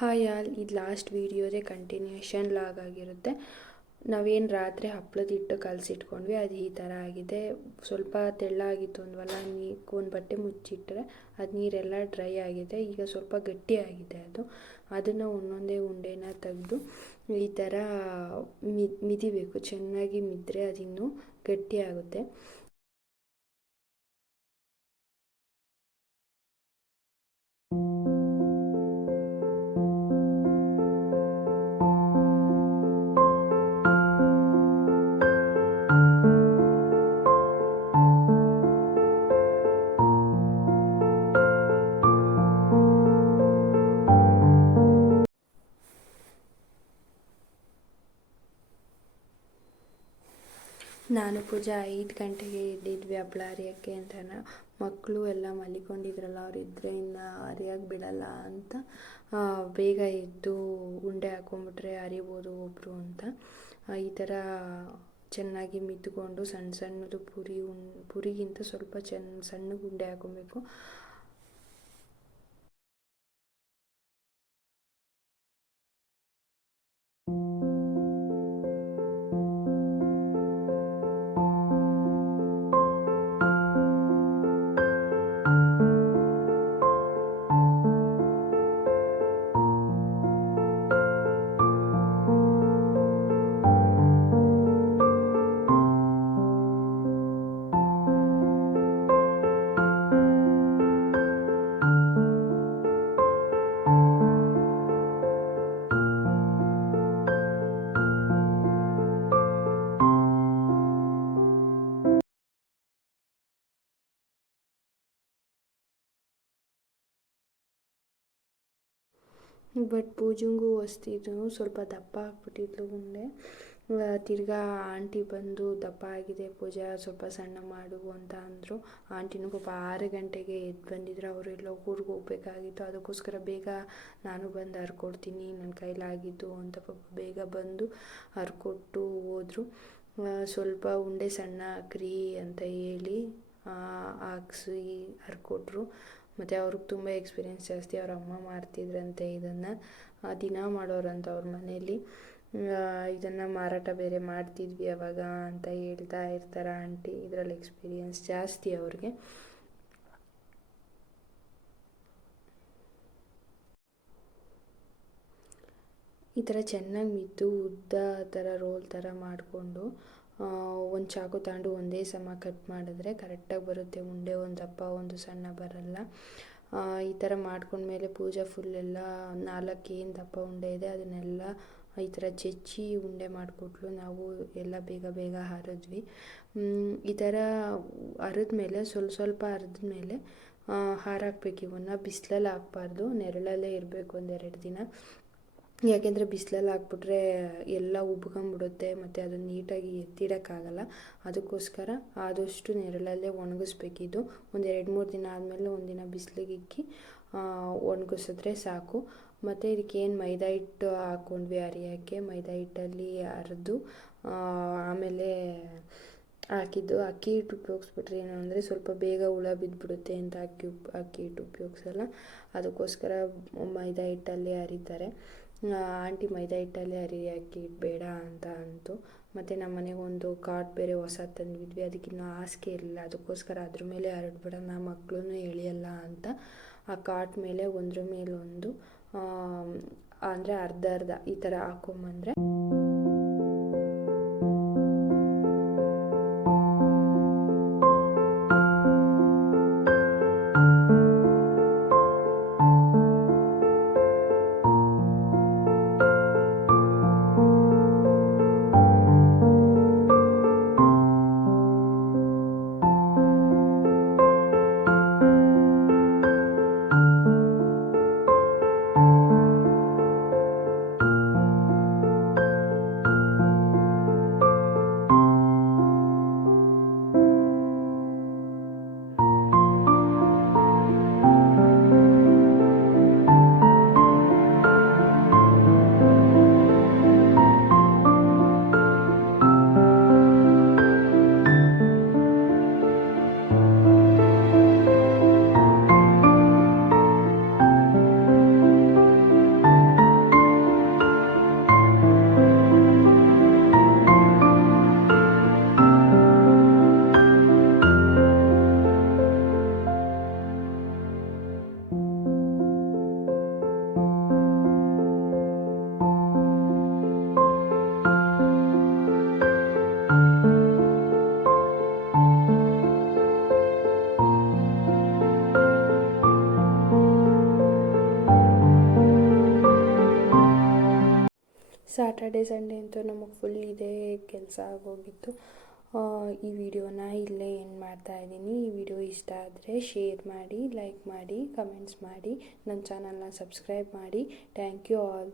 Hi all, ಇದು last ವೀಡಿಯೋದೇ continuation log ಆಗಿರುತ್ತೆ. ನಾವೇನು ರಾತ್ರಿ ಹಪ್ಪಳದ ಹಿಟ್ಟು ಕಲಸಿಟ್ಕೊಂಡ್ವಿ, ಅದು ಈ ಥರ ಆಗಿದೆ. ಸ್ವಲ್ಪ ತೆಳ್ಳಾಗಿತ್ತು ಅಂದ್ವಲ್ಲ, ಒಂದು ಬಟ್ಟೆ ಮುಚ್ಚಿಟ್ರೆ ಅದು ನೀರೆಲ್ಲ ಡ್ರೈ ಆಗಿದೆ. ಈಗ ಸ್ವಲ್ಪ ಗಟ್ಟಿಯಾಗಿದೆ ಅದನ್ನು ಒಂದೊಂದೇ ಉಂಡೆನ ತೆಗೆದು ಈ ಥರ ಮಿದಿಬೇಕು. ಚೆನ್ನಾಗಿ ಮಿದ್ರೆ ಅದಿನ್ನೂ ಗಟ್ಟಿಯಾಗುತ್ತೆ. ನಾನು ಪೂಜಾ 5 ಗಂಟೆಗೆ ಎದ್ದಿದ್ವಿ ಹಪ್ಪಳ ಅರಿಯೋಕ್ಕೆ ಅಂತ. ಮಕ್ಕಳು ಎಲ್ಲ ಮಲಿಕೊಂಡಿದ್ರಲ್ಲ, ಅವರಿದ್ದರೆ ಇನ್ನು ಅರಿಯೋಕ್ಕೆ ಬಿಡಲ್ಲ ಅಂತ ಬೇಗ ಎದ್ದು ಉಂಡೆ ಹಾಕ್ಕೊಂಬಿಟ್ರೆ ಅರಿಬೋದು ಒಬ್ಬರು ಅಂತ ಈ ಥರ ಚೆನ್ನಾಗಿ ಮಿದ್ಕೊಂಡು ಸಣ್ಣ ಸಣ್ಣದು ಪುರಿಗಿಂತ ಸ್ವಲ್ಪ ಸಣ್ಣಗೆ ಉಂಡೆ ಹಾಕ್ಕೊಬೇಕು. ಬಟ್ ಪೂಜೆಗೂ ಹೊಸ್ತಿದ್ದು ಸ್ವಲ್ಪ ದಪ್ಪ ಆಗ್ಬಿಟ್ಟಿದ್ಲು ಉಂಡೆ. ತಿರ್ಗಾ ಆಂಟಿ ಬಂದು ದಪ್ಪ ಆಗಿದೆ ಪೂಜಾ, ಸ್ವಲ್ಪ ಸಣ್ಣ ಮಾಡು ಅಂತ ಅಂದರು. ಆಂಟಿನೂ ಪಾಪ 6 ಗಂಟೆಗೆ ಎದ್ದು ಬಂದಿದ್ರು. ಅವರೆಲ್ಲ ಊರಿಗೆ ಹೋಗ್ಬೇಕಾಗಿತ್ತು. ಅದಕ್ಕೋಸ್ಕರ ಬೇಗ ನಾನು ಬಂದು ಹರ್ಕೊಡ್ತೀನಿ, ನನ್ನ ಕೈಲಾಗಿದ್ದು ಅಂತ ಪಾಪ ಬೇಗ ಬಂದು ಹರ್ಕೊಟ್ಟು ಹೋದರು. ಸ್ವಲ್ಪ ಉಂಡೆ ಸಣ್ಣ ಹಾಕ್ರಿ ಅಂತ ಹೇಳಿ ಹಾಕ್ಸಿ ಹರ್ಕೊಟ್ರು. ಮತ್ತು ಅವ್ರಿಗೆ ತುಂಬ ಎಕ್ಸ್ಪೀರಿಯೆನ್ಸ್ ಜಾಸ್ತಿ. ಅವ್ರ ಅಮ್ಮ ಮಾಡ್ತಿದ್ರಂತೆ, ಇದನ್ನು ದಿನ ಮಾಡೋರಂತ ಅವ್ರ ಮನೇಲಿ. ಇದನ್ನು ಮಾರಾಟ ಬೇರೆ ಮಾಡ್ತಿದ್ವಿ ಅವಾಗ ಅಂತ ಹೇಳ್ತಾ ಇರ್ತಾರೆ ಆಂಟಿ. ಇದರಲ್ಲಿ ಎಕ್ಸ್ಪೀರಿಯೆನ್ಸ್ ಜಾಸ್ತಿ ಅವ್ರಿಗೆ. ಈ ಥರ ಚೆನ್ನಾಗಿ ಮಿದ್ದು ಉದ್ದ ಥರ ರೋಲ್ ಥರ ಮಾಡಿಕೊಂಡು ಒಂದು ಚಾಕು ತಗೊಂಡು ಒಂದೇ ಸಮ ಕಟ್ ಮಾಡಿದ್ರೆ ಕರೆಕ್ಟಾಗಿ ಬರುತ್ತೆ ಉಂಡೆ. ಒಂದು ದಪ್ಪ ಒಂದು ಸಣ್ಣ ಬರಲ್ಲ. ಈ ಥರ ಮಾಡ್ಕೊಂಡ್ಮೇಲೆ ಪೂಜಾ ಫುಲ್ಲೆಲ್ಲ 4 ಏನು ದಪ್ಪ ಉಂಡೆ ಇದೆ ಅದನ್ನೆಲ್ಲ ಈ ಥರ ಚೆಚ್ಚಿ ಉಂಡೆ ಮಾಡಿಕೊಟ್ಲು. ನಾವು ಎಲ್ಲ ಬೇಗ ಬೇಗ ಹರಿದ್ವಿ. ಈ ಥರ ಹರಿದ್ಮೇಲೆ ಸ್ವಲ್ಪ ಹರಿದ್ಮೇಲೆ ಹಾರಾಕ್ಬೇಕು. ಇವನ್ನ ಬಿಸಿಲಲ್ಲಿ ಹಾಕ್ಬಾರ್ದು, ನೆರಳಲ್ಲೇ ಇರಬೇಕು 1-2 ದಿನ. ಯಾಕೆಂದರೆ ಬಿಸಿಲಲ್ಲಿ ಹಾಕ್ಬಿಟ್ರೆ ಎಲ್ಲ ಉಬ್ಕೊಂಬಿಡುತ್ತೆ ಮತ್ತು ಅದನ್ನು ನೀಟಾಗಿ ಎತ್ತಿಡೋಕ್ಕಾಗಲ್ಲ. ಅದಕ್ಕೋಸ್ಕರ ಆದಷ್ಟು ನೆರಳಲ್ಲೇ ಒಣಗಿಸ್ಬೇಕಿದ್ದು. 1-2-3 ದಿನ ಆದಮೇಲೆ ಒಂದಿನ ಬಿಸಿಲಿಗೆ ಇಕ್ಕಿ ಒಣಗಿಸಿದ್ರೆ ಸಾಕು. ಮತ್ತು ಇದಕ್ಕೇನು ಮೈದಾ ಹಿಟ್ಟು ಹಾಕ್ಕೊಂಡ್ವಿ ಅರಿಯೋಕ್ಕೆ. ಮೈದಾ ಹಿಟ್ಟಲ್ಲಿ ಅರೆದು ಆಮೇಲೆ ಹಾಕಿದ್ದು. ಅಕ್ಕಿ ಹಿಟ್ಟು ಉಪಯೋಗಿಸ್ಬಿಟ್ರೆ ಏನು ಅಂದರೆ ಸ್ವಲ್ಪ ಬೇಗ ಹುಳ ಬಿದ್ದುಬಿಡುತ್ತೆ ಅಂತ ಅಕ್ಕಿ ಹಿಟ್ಟು ಉಪಯೋಗಿಸಲ್ಲ. ಅದಕ್ಕೋಸ್ಕರ ಮೈದಾ ಹಿಟ್ಟಲ್ಲಿ ಅರಿತಾರೆ. ಆಂಟಿ ಮೈದಾ ಹಿಟ್ಟಲ್ಲಿ ಅಕ್ಕಿ ಹಿಟ್ಟು ಬೇಡ ಅಂತ ಅಂತು. ಮತ್ತು ನಮ್ಮ ಮನೆಗೆ ಒಂದು ಕಾಟ್ ಬೇರೆ ಹೊಸ ತಂದಿದ್ವಿ, ಅದಕ್ಕಿನ್ನೂ ಹಾಸಿಗೆ ಇರಲಿಲ್ಲ. ಅದಕ್ಕೋಸ್ಕರ ಅದ್ರ ಮೇಲೆ ಹರಡ್ಬಿಡೋಣ, ಮಕ್ಕಳೂ ಎಳೆಯಲ್ಲ ಅಂತ ಆ ಕಾಟ್ ಮೇಲೆ ಒಂದ್ರ ಮೇಲೊಂದು ಅಂದರೆ ಅರ್ಧ ಈ ಥರ ಹಾಕ್ಕೊಂಬಂದ್ರೆ ಸ್ಯಾಟರ್ಡೆ ಸಂಡೇ ಅಂತೂ ನಮಗೆ ಫುಲ್ ಇದೇ ಕೆಲಸ ಆಗೋಗಿತ್ತು. ಈ ವಿಡಿಯೋನ ಇಲ್ಲೇ ಎಂಡ್ ಮಾಡ್ತಾಯಿದ್ದೀನಿ. ಈ ವಿಡಿಯೋ ಇಷ್ಟ ಆದರೆ ಶೇರ್ ಮಾಡಿ, ಲೈಕ್ ಮಾಡಿ, ಕಮೆಂಟ್ಸ್ ಮಾಡಿ, ನನ್ನ ಚಾನಲ್ನ ಸಬ್ಸ್ಕ್ರೈಬ್ ಮಾಡಿ. Thank you all.